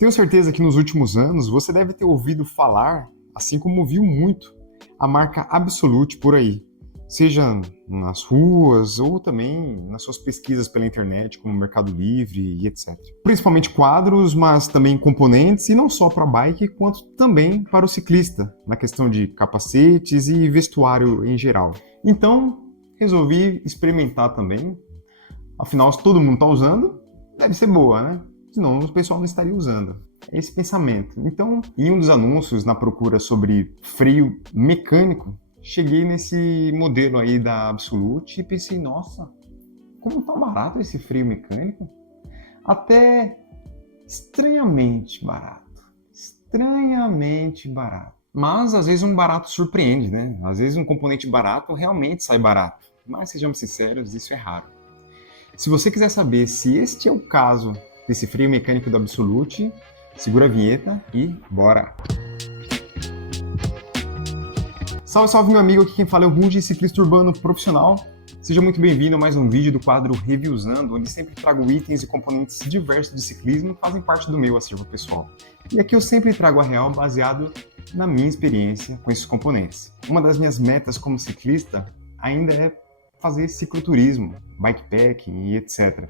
Tenho certeza que nos últimos anos você deve ter ouvido falar, assim como viu muito, a marca Absolute por aí, seja nas ruas ou também nas suas pesquisas pela internet, como Mercado Livre e etc. Principalmente quadros, mas também componentes, e não só para bike, quanto também para o ciclista, na questão de capacetes e vestuário em geral. Então, resolvi experimentar também. Afinal, se todo mundo está usando, deve ser boa, né? Senão o pessoal não estaria usando. É esse pensamento. Então, em um dos anúncios na procura sobre freio mecânico, cheguei nesse modelo aí da Absolute e pensei, nossa, como tá barato esse freio mecânico? Até estranhamente barato. Estranhamente barato. Mas às vezes um barato surpreende, né? Às vezes um componente barato realmente sai barato. Mas sejamos sinceros, isso é raro. Se você quiser saber se este é o caso desse freio mecânico do Absolute, segura a vinheta e bora! Salve, salve meu amigo, aqui quem fala é o Ruge, ciclista urbano profissional. Seja muito bem-vindo a mais um vídeo do quadro Reviewzando, onde sempre trago itens e componentes diversos de ciclismo que fazem parte do meu acervo pessoal. E aqui eu sempre trago a real baseado na minha experiência com esses componentes. Uma das minhas metas como ciclista ainda é fazer cicloturismo, bikepacking e etc.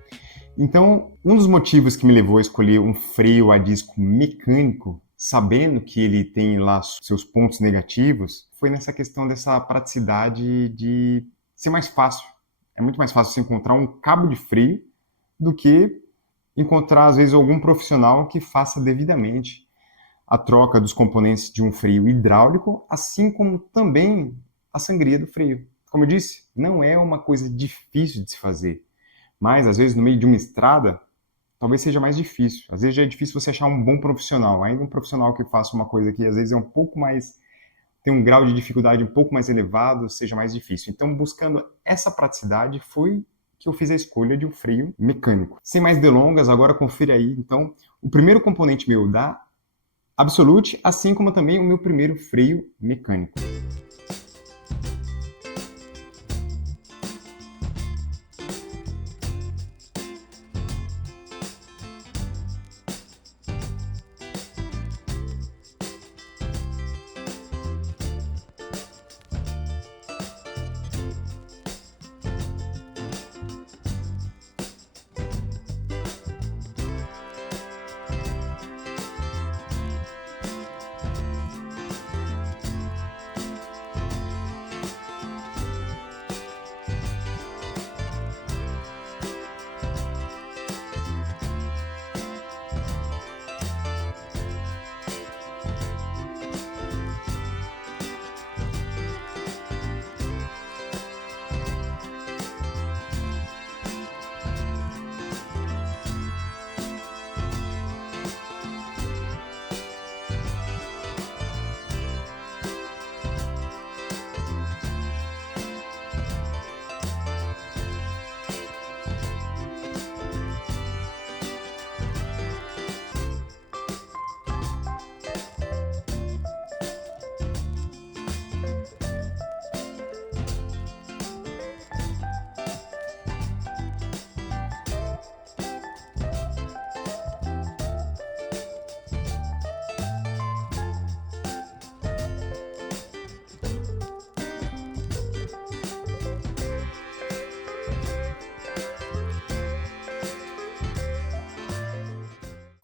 Então, um dos motivos que me levou a escolher um freio a disco mecânico, sabendo que ele tem lá seus pontos negativos, foi nessa questão dessa praticidade de ser mais fácil. É muito mais fácil você encontrar um cabo de freio do que encontrar, às vezes, algum profissional que faça devidamente a troca dos componentes de um freio hidráulico, assim como também a sangria do freio. Como eu disse, não é uma coisa difícil de se fazer, mas às vezes no meio de uma estrada, talvez seja mais difícil. Às vezes já é difícil você achar um bom profissional, ainda um profissional que faça uma coisa que às vezes é um pouco mais, tem um grau de dificuldade um pouco mais elevado, seja mais difícil. Então, buscando essa praticidade, foi que eu fiz a escolha de um freio mecânico. Sem mais delongas, agora confira aí, então, o primeiro componente meu da Absolute, assim como também o meu primeiro freio mecânico.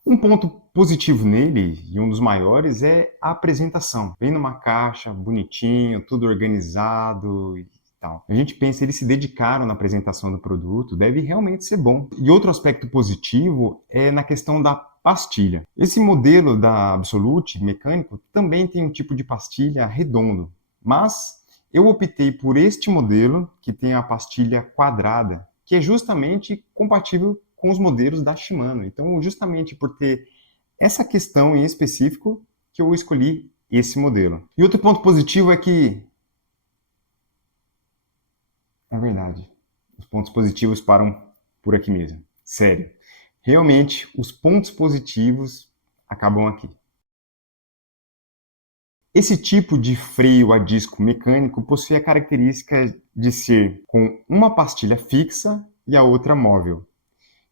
Um ponto positivo nele, e um dos maiores, é a apresentação. Vem numa caixa, bonitinho, tudo organizado e tal. A gente pensa, eles se dedicaram na apresentação do produto, deve realmente ser bom. E outro aspecto positivo é na questão da pastilha. Esse modelo da Absolute mecânico também tem um tipo de pastilha redondo, mas eu optei por este modelo que tem a pastilha quadrada, que é justamente compatível com os modelos da Shimano. Então, justamente por ter essa questão em específico, que eu escolhi esse modelo. E outro ponto positivo é que... É verdade. Os pontos positivos param por aqui mesmo. Sério. Realmente, os pontos positivos acabam aqui. Esse tipo de freio a disco mecânico possui a característica de ser com uma pastilha fixa e a outra móvel.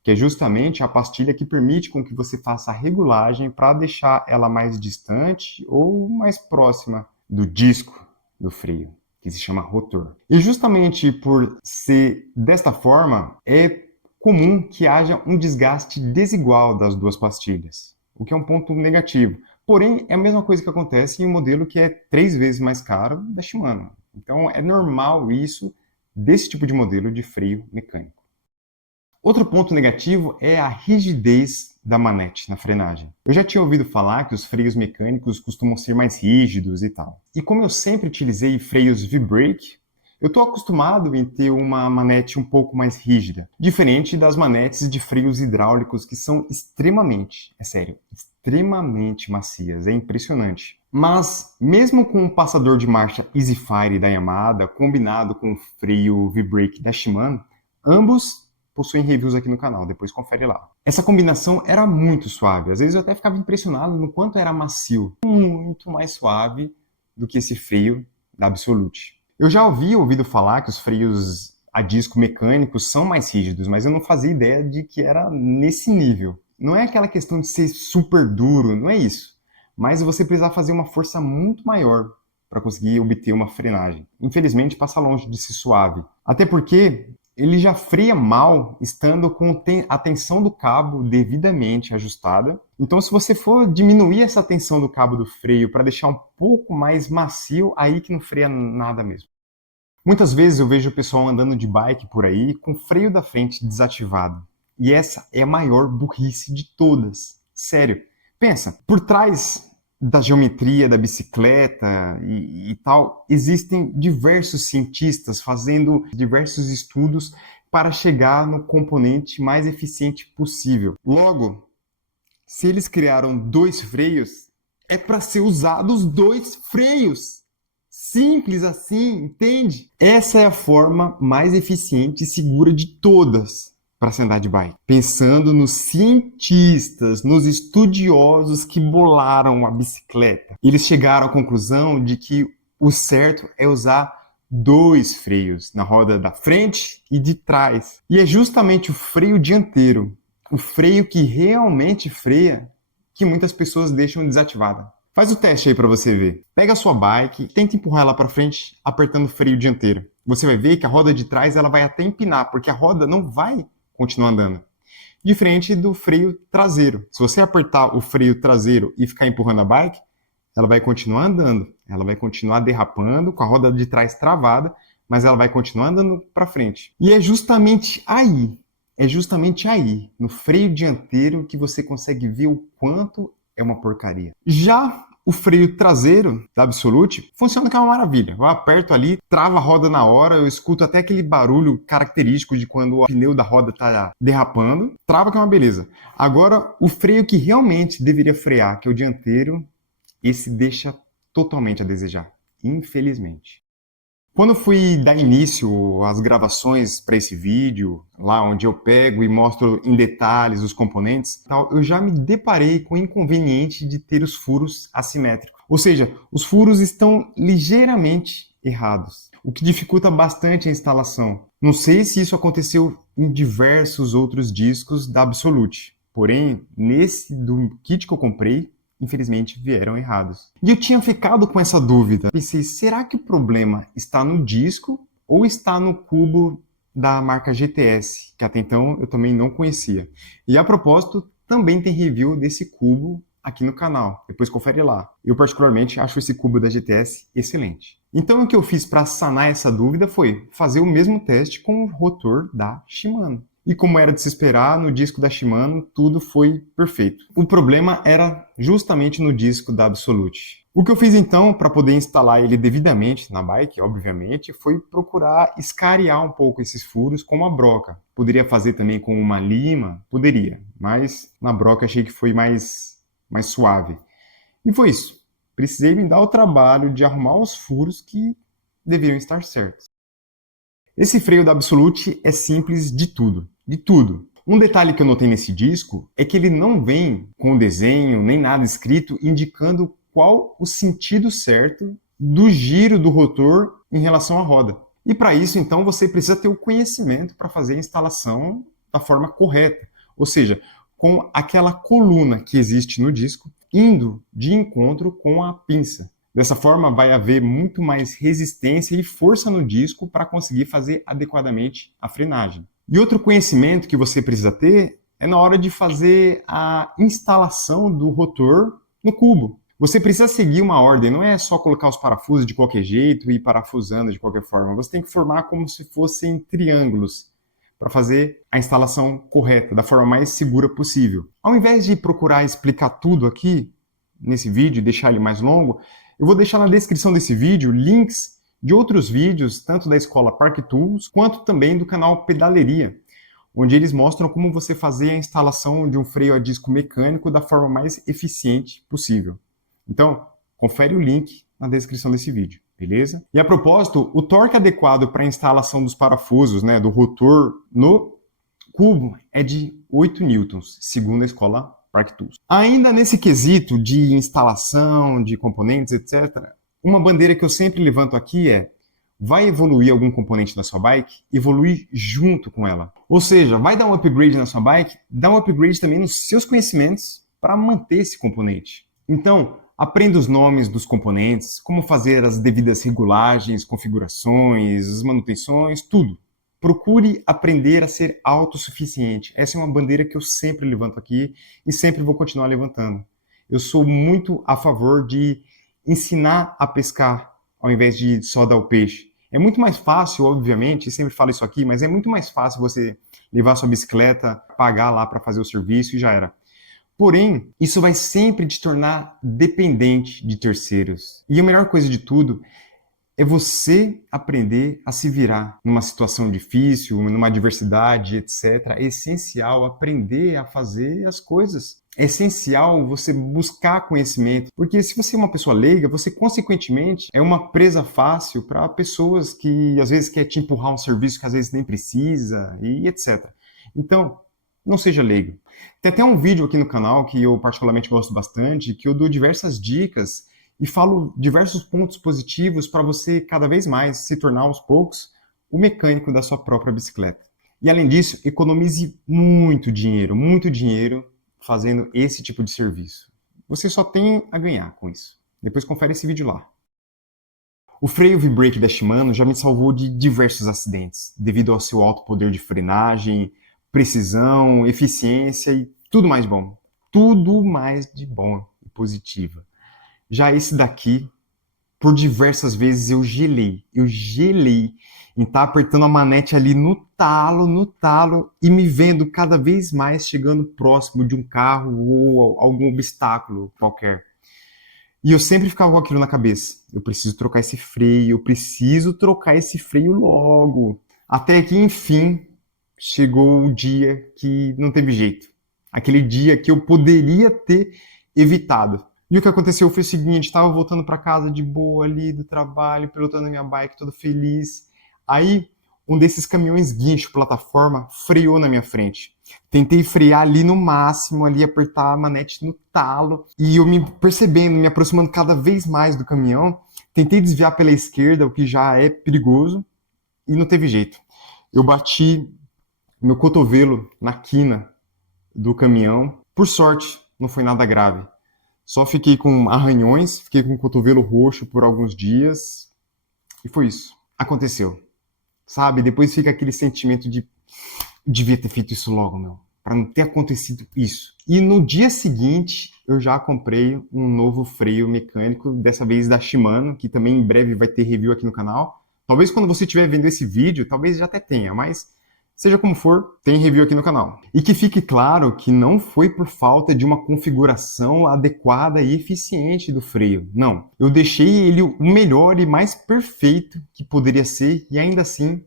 que é justamente a pastilha que permite com que você faça a regulagem para deixar ela mais distante ou mais próxima do disco do freio, que se chama rotor. E justamente por ser desta forma, é comum que haja um desgaste desigual das duas pastilhas, o que é um ponto negativo. Porém, é a mesma coisa que acontece em um modelo que é 3 vezes mais caro da Shimano. Então, é normal isso desse tipo de modelo de freio mecânico. Outro ponto negativo é a rigidez da manete na frenagem. Eu já tinha ouvido falar que os freios mecânicos costumam ser mais rígidos e tal. E como eu sempre utilizei freios V-Brake, eu estou acostumado em ter uma manete um pouco mais rígida, diferente das manetes de freios hidráulicos que são extremamente, é sério, extremamente macias, é impressionante. Mas mesmo com o passador de marcha Easy Fire da Yamaha combinado com o freio V-Brake da Shimano, ambos possuem reviews aqui no canal, depois confere lá. Essa combinação era muito suave, às vezes eu até ficava impressionado no quanto era macio, muito mais suave do que esse freio da Absolute. Eu já ouvido falar que os freios a disco mecânicos são mais rígidos, mas eu não fazia ideia de que era nesse nível. Não é aquela questão de ser super duro, não é isso. Mas você precisa fazer uma força muito maior para conseguir obter uma frenagem. Infelizmente, passa longe de ser suave. Até porque ele já freia mal estando com a tensão do cabo devidamente ajustada. Então, se você for diminuir essa tensão do cabo do freio para deixar um pouco mais macio, aí que não freia nada mesmo. Muitas vezes eu vejo o pessoal andando de bike por aí com o freio da frente desativado. E essa é a maior burrice de todas. Sério. Pensa, por trás da geometria da bicicleta e tal, existem diversos cientistas fazendo diversos estudos para chegar no componente mais eficiente possível. Logo, se eles criaram 2 freios, é para ser usados 2 freios. Simples assim, entende? Essa é a forma mais eficiente e segura de todas para se andar de bike. Pensando nos cientistas, nos estudiosos que bolaram a bicicleta. Eles chegaram à conclusão de que o certo é usar 2 freios na roda da frente e de trás. E é justamente o freio dianteiro, o freio que realmente freia, que muitas pessoas deixam desativada. Faz o teste aí para você ver. Pega a sua bike, tenta empurrar ela para frente apertando o freio dianteiro. Você vai ver que a roda de trás ela vai até empinar, porque a roda não vai continuar andando. Diferente do freio traseiro. Se você apertar o freio traseiro e ficar empurrando a bike, ela vai continuar andando. Ela vai continuar derrapando, com a roda de trás travada, mas ela vai continuar andando para frente. E é justamente aí, no freio dianteiro, que você consegue ver o quanto é uma porcaria. Já o freio traseiro da Absolute funciona que é uma maravilha. Eu aperto ali, trava a roda na hora, eu escuto até aquele barulho característico de quando o pneu da roda está derrapando. Trava que é uma beleza. Agora, o freio que realmente deveria frear, que é o dianteiro, esse deixa totalmente a desejar, infelizmente. Quando eu fui dar início às gravações para esse vídeo, lá onde eu pego e mostro em detalhes os componentes, eu já me deparei com o inconveniente de ter os furos assimétricos. Ou seja, os furos estão ligeiramente errados, o que dificulta bastante a instalação. Não sei se isso aconteceu em diversos outros discos da Absolute, porém, nesse do kit que eu comprei, infelizmente vieram errados. E eu tinha ficado com essa dúvida. Pensei, será que o problema está no disco ou está no cubo da marca GTS, que até então eu também não conhecia. E a propósito, também tem review desse cubo aqui no canal. Depois confere lá. Eu particularmente acho esse cubo da GTS excelente. Então o que eu fiz para sanar essa dúvida foi fazer o mesmo teste com o rotor da Shimano. E como era de se esperar, no disco da Shimano tudo foi perfeito. O problema era justamente no disco da Absolute. O que eu fiz então para poder instalar ele devidamente na bike, obviamente, foi procurar escariar um pouco esses furos com uma broca. Poderia fazer também com uma lima? Poderia, mas na broca achei que foi mais suave. E foi isso. Precisei me dar o trabalho de arrumar os furos que deveriam estar certos. Esse freio da Absolute é simples de tudo. De tudo. Um detalhe que eu notei nesse disco é que ele não vem com desenho nem nada escrito indicando qual o sentido certo do giro do rotor em relação à roda. E para isso, então, você precisa ter o conhecimento para fazer a instalação da forma correta. ou seja, com aquela coluna que existe no disco, indo de encontro com a pinça. Dessa forma, vai haver muito mais resistência e força no disco para conseguir fazer adequadamente a frenagem. E outro conhecimento que você precisa ter é na hora de fazer a instalação do rotor no cubo. Você precisa seguir uma ordem, não é só colocar os parafusos de qualquer jeito e ir parafusando de qualquer forma. Você tem que formar como se fossem triângulos para fazer a instalação correta, da forma mais segura possível. Ao invés de procurar explicar tudo aqui nesse vídeo e deixar ele mais longo, eu vou deixar na descrição desse vídeo links de outros vídeos, tanto da escola Park Tools, quanto também do canal Pedaleria, onde eles mostram como você fazer a instalação de um freio a disco mecânico da forma mais eficiente possível. Então, confere o link na descrição desse vídeo, beleza? E a propósito, o torque adequado para a instalação dos parafusos, do rotor no cubo é de 8 newtons, segundo a escola Park Tools. Ainda nesse quesito de instalação, de componentes, etc., uma bandeira que eu sempre levanto aqui é: vai evoluir algum componente da sua bike? Evoluir junto com ela. Ou seja, vai dar um upgrade na sua bike? Dá um upgrade também nos seus conhecimentos para manter esse componente. Então, aprenda os nomes dos componentes, como fazer as devidas regulagens, configurações, as manutenções, tudo. Procure aprender a ser autossuficiente. Essa é uma bandeira que eu sempre levanto aqui e sempre vou continuar levantando. Eu sou muito a favor de ensinar a pescar ao invés de só dar o peixe. É muito mais fácil, obviamente, sempre falo isso aqui, mas é muito mais fácil você levar sua bicicleta, pagar lá para fazer o serviço e já era. Porém, isso vai sempre te tornar dependente de terceiros. E a melhor coisa de tudo é você aprender a se virar numa situação difícil, numa adversidade, etc. É essencial aprender a fazer as coisas. É essencial você buscar conhecimento, porque se você é uma pessoa leiga, você consequentemente é uma presa fácil para pessoas que às vezes quer te empurrar um serviço que às vezes nem precisa e etc. Então, não seja leigo. Tem até um vídeo aqui no canal que eu particularmente gosto bastante, que eu dou diversas dicas e falo diversos pontos positivos para você cada vez mais se tornar aos poucos o mecânico da sua própria bicicleta. E além disso, economize muito dinheiro fazendo esse tipo de serviço. Você só tem a ganhar com isso. Depois confere esse vídeo lá. O freio V-Brake da Shimano já me salvou de diversos acidentes, devido ao seu alto poder de frenagem, precisão, eficiência e tudo mais bom. Tudo mais de bom e positivo. Já esse daqui, por diversas vezes eu gelei em estar apertando a manete ali no talo, e me vendo cada vez mais chegando próximo de um carro ou algum obstáculo qualquer. E eu sempre ficava com aquilo na cabeça. Eu preciso trocar esse freio logo. Até que, enfim, chegou o dia que não teve jeito. Aquele dia que eu poderia ter evitado. E o que aconteceu foi o seguinte: estava voltando para casa de boa ali do trabalho, pilotando minha bike, todo feliz. Aí, um desses caminhões guincho plataforma freou na minha frente. Tentei frear ali no máximo, ali apertar a manete no talo, e eu me percebendo, me aproximando cada vez mais do caminhão. Tentei desviar pela esquerda, o que já é perigoso, e não teve jeito. Eu bati meu cotovelo na quina do caminhão. Por sorte, não foi nada grave. Só fiquei com arranhões, fiquei com o cotovelo roxo por alguns dias. E foi isso. Aconteceu. Sabe? Depois fica aquele sentimento de devia ter feito isso logo, meu. Para não ter acontecido isso. E no dia seguinte, eu já comprei um novo freio mecânico, dessa vez da Shimano, que também em breve vai ter review aqui no canal. Talvez quando você estiver vendo esse vídeo, talvez já até tenha, mas seja como for, tem review aqui no canal. E que fique claro que não foi por falta de uma configuração adequada e eficiente do freio. Não. Eu deixei ele o melhor e mais perfeito que poderia ser e ainda assim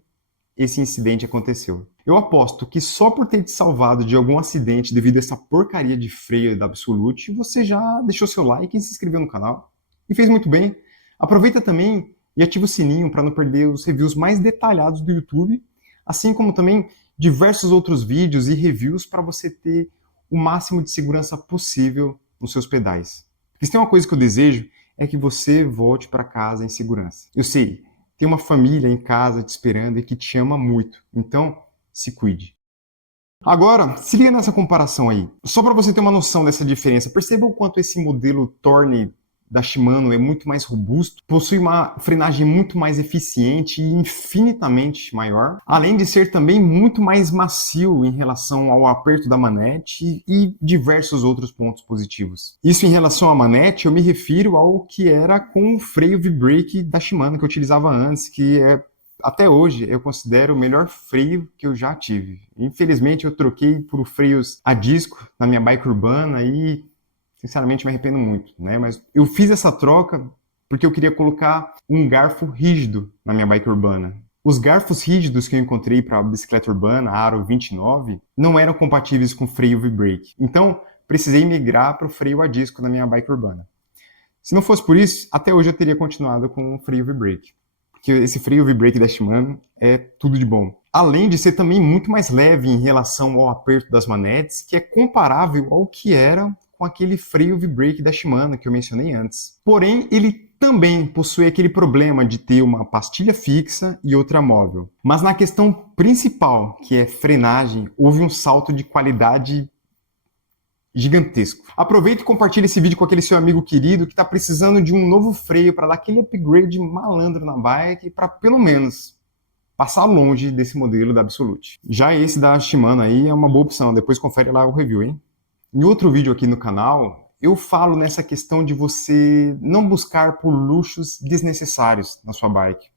esse incidente aconteceu. Eu aposto que só por ter te salvado de algum acidente devido a essa porcaria de freio da Absolute, você já deixou seu like e se inscreveu no canal. E fez muito bem. Aproveita também e ativa o sininho para não perder os reviews mais detalhados do YouTube, assim como também diversos outros vídeos e reviews para você ter o máximo de segurança possível nos seus pedais. Porque se tem uma coisa que eu desejo, é que você volte para casa em segurança. Eu sei, tem uma família em casa te esperando e que te ama muito, então se cuide. Agora, se liga nessa comparação aí. Só para você ter uma noção dessa diferença, perceba o quanto esse modelo Torne da Shimano é muito mais robusto, possui uma frenagem muito mais eficiente e infinitamente maior, além de ser também muito mais macio em relação ao aperto da manete e diversos outros pontos positivos. Isso em relação à manete, eu me refiro ao que era com o freio V-Brake da Shimano que eu utilizava antes, que até hoje eu considero o melhor freio que eu já tive. Infelizmente eu troquei por freios a disco na minha bike urbana e sinceramente me arrependo muito, né? Mas eu fiz essa troca porque eu queria colocar um garfo rígido na minha bike urbana. Os garfos rígidos que eu encontrei para a bicicleta urbana, a Aro 29, não eram compatíveis com freio V-Brake. Então, precisei migrar para o freio a disco na minha bike urbana. Se não fosse por isso, até hoje eu teria continuado com o freio V-Brake. Porque esse freio V-Brake da Shimano é tudo de bom. Além de ser também muito mais leve em relação ao aperto das manetes, que é comparável ao que era com aquele freio V-Brake da Shimano que eu mencionei antes. Porém, ele também possui aquele problema de ter uma pastilha fixa e outra móvel. Mas na questão principal, que é frenagem, houve um salto de qualidade gigantesco. Aproveita e compartilha esse vídeo com aquele seu amigo querido que está precisando de um novo freio para dar aquele upgrade malandro na bike para pelo menos passar longe desse modelo da Absolute. Já esse da Shimano aí é uma boa opção, depois confere lá o review, hein? Em outro vídeo aqui no canal, eu falo nessa questão de você não buscar por luxos desnecessários na sua bike.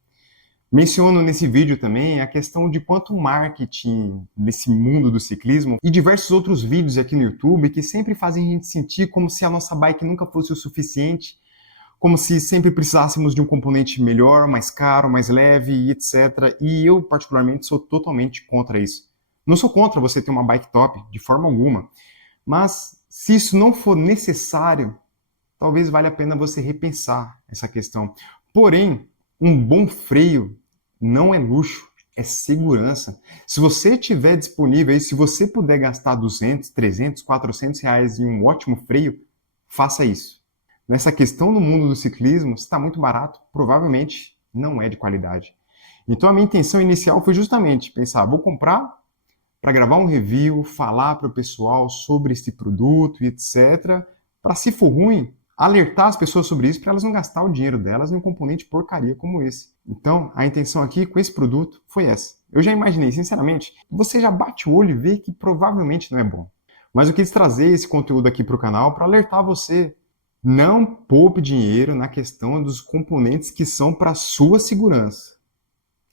Menciono nesse vídeo também a questão de quanto o marketing nesse mundo do ciclismo e diversos outros vídeos aqui no YouTube que sempre fazem a gente sentir como se a nossa bike nunca fosse o suficiente, como se sempre precisássemos de um componente melhor, mais caro, mais leve e etc. E eu, particularmente, sou totalmente contra isso. Não sou contra você ter uma bike top, de forma alguma, mas se isso não for necessário, talvez valha a pena você repensar essa questão. Porém, um bom freio não é luxo, é segurança. Se você tiver disponível aí, se você puder gastar 200, 300, 400 reais em um ótimo freio, faça isso. Nessa questão no mundo do ciclismo, se está muito barato, provavelmente não é de qualidade. Então a minha intenção inicial foi justamente pensar, vou comprar para gravar um review, falar para o pessoal sobre esse produto e etc. Para, se for ruim, alertar as pessoas sobre isso para elas não gastar o dinheiro delas em um componente porcaria como esse. Então, a intenção aqui com esse produto foi essa. Eu já imaginei, sinceramente, você já bate o olho e vê que provavelmente não é bom. Mas eu quis trazer esse conteúdo aqui para o canal para alertar você. Não poupe dinheiro na questão dos componentes que são para a sua segurança.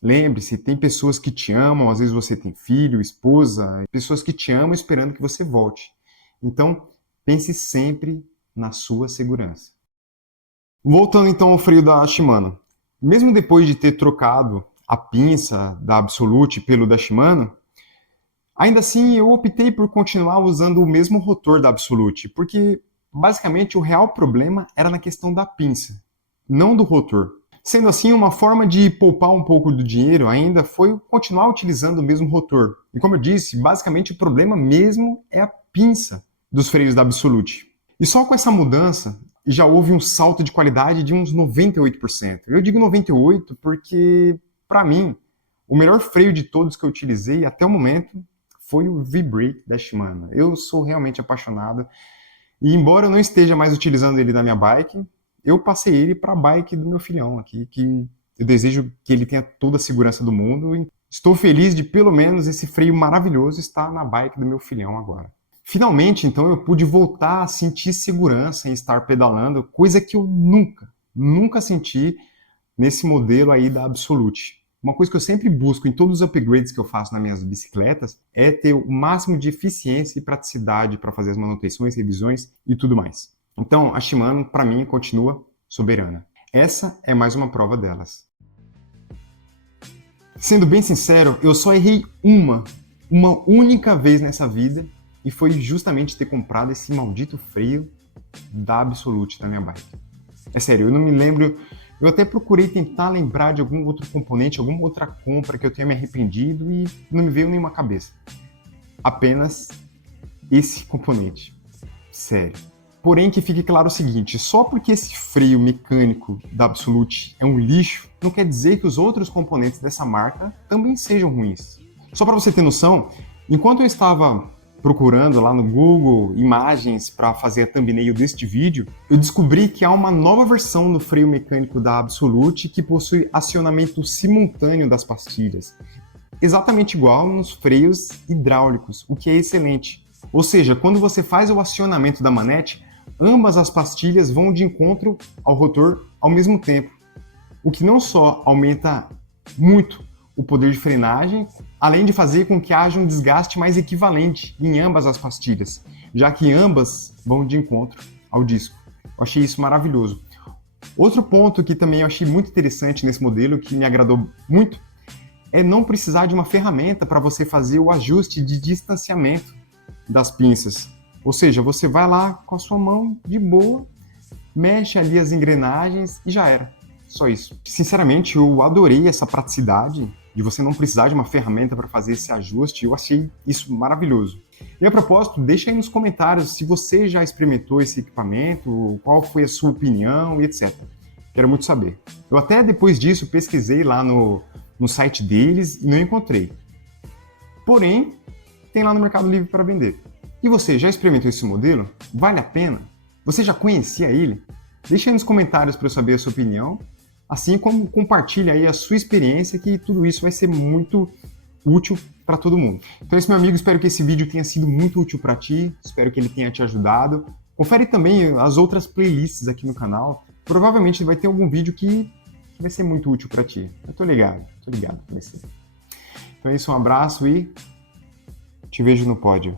Lembre-se, tem pessoas que te amam, às vezes você tem filho, esposa, pessoas que te amam esperando que você volte. Então, pense sempre na sua segurança. Voltando então ao freio da Shimano. Mesmo depois de ter trocado a pinça da Absolute pelo da Shimano, ainda assim eu optei por continuar usando o mesmo rotor da Absolute, porque basicamente o real problema era na questão da pinça, não do rotor. Sendo assim, uma forma de poupar um pouco do dinheiro ainda foi continuar utilizando o mesmo rotor. E como eu disse, basicamente o problema mesmo é a pinça dos freios da Absolute. E só com essa mudança já houve um salto de qualidade de uns 98%. Eu digo 98% porque, para mim, o melhor freio de todos que eu utilizei até o momento foi o V-Brake da Shimano. Eu sou realmente apaixonado. E embora eu não esteja mais utilizando ele na minha bike, eu passei ele para a bike do meu filhão aqui, que eu desejo que ele tenha toda a segurança do mundo. E estou feliz de pelo menos esse freio maravilhoso estar na bike do meu filhão agora. Finalmente, então, eu pude voltar a sentir segurança em estar pedalando, coisa que eu nunca senti nesse modelo aí da Absolute. Uma coisa que eu sempre busco em todos os upgrades que eu faço nas minhas bicicletas é ter o máximo de eficiência e praticidade para fazer as manutenções, revisões e tudo mais. Então, a Shimano, para mim, continua soberana. Essa é mais uma prova delas. Sendo bem sincero, eu só errei uma única vez nessa vida, e foi justamente ter comprado esse maldito freio da Absolute na minha bike. É sério, eu não me lembro, eu até procurei tentar lembrar de algum outro componente, alguma outra compra que eu tenha me arrependido e não me veio nenhuma cabeça. Apenas esse componente. Sério. Porém, que fique claro o seguinte, só porque esse freio mecânico da Absolute é um lixo, não quer dizer que os outros componentes dessa marca também sejam ruins. Só para você ter noção, Enquanto eu estava procurando lá no Google imagens para fazer a thumbnail deste vídeo, eu descobri que há uma nova versão no freio mecânico da Absolute que possui acionamento simultâneo das pastilhas, exatamente igual nos freios hidráulicos, o que é excelente. Ou seja, quando você faz o acionamento da manete, ambas as pastilhas vão de encontro ao rotor ao mesmo tempo, o que não só aumenta muito o poder de frenagem, além de fazer com que haja um desgaste mais equivalente em ambas as pastilhas, já que ambas vão de encontro ao disco. Eu achei isso maravilhoso. Outro ponto que também eu achei muito interessante nesse modelo, que me agradou muito, é não precisar de uma ferramenta para você fazer o ajuste de distanciamento das pinças. Ou seja, você vai lá com a sua mão de boa, mexe ali as engrenagens e já era. Só isso. Sinceramente, eu adorei essa praticidade de você não precisar de uma ferramenta para fazer esse ajuste. Eu achei isso maravilhoso. E a propósito, deixa aí nos comentários se você já experimentou esse equipamento, qual foi a sua opinião e etc. Quero muito saber. Eu até depois disso pesquisei lá no site deles e não encontrei. Porém, tem lá no Mercado Livre para vender. E você, já experimentou esse modelo? Vale a pena? Você já conhecia ele? Deixa aí nos comentários para eu saber a sua opinião, assim como compartilha aí a sua experiência, que tudo isso vai ser muito útil para todo mundo. Então é isso, meu amigo, espero que esse vídeo tenha sido muito útil para ti, espero que ele tenha te ajudado. Confere também as outras playlists aqui no canal, provavelmente vai ter algum vídeo que vai ser muito útil para ti. Eu tô ligado que vai ser. Então é isso, um abraço e te vejo no pódio.